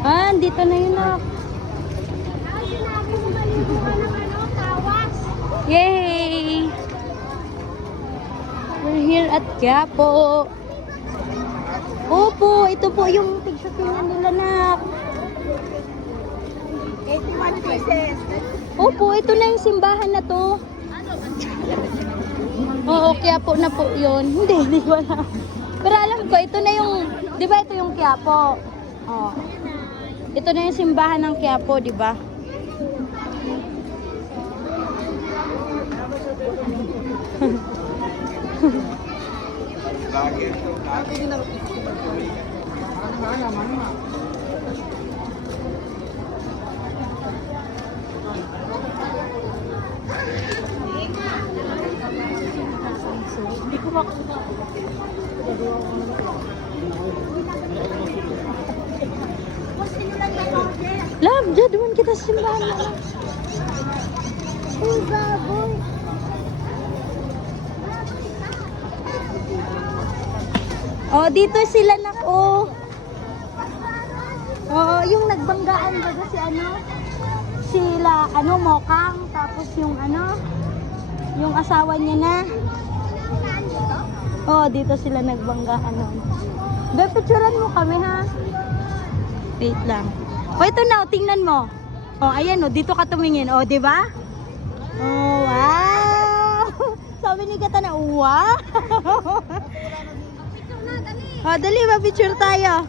Ah, dito na yun na. Yay! We're here at Quiapo. Opo, ito po yung tigsatingan nila na. 81 pieces. Opo, ito na yung simbahan na to. Oo, Quiapo na po yun. Hindi ko alam. Pero alam ko, ito na yung, di ba ito yung Quiapo? Oh. Ito na yung simbahan ng Quiapo, di ba? Love, jaduan kita sa simbahan na. Oh, baboy. Oh, dito sila na oh. Oh, yung nagbanggaan baga si ano? Sila ano Mokang, tapos yung ano? Yung asawa niya na. Oh, dito sila nagbanggaan nun. Picturean mo kami ha. Wait lang. Oh, ito na, oh, tingnan mo. Oh, ayan oh, dito ka tumingin. Oh, 'di ba? Oh, wow. Sabi ni Kata na, wow. Oh, dali, ma-picture tayo.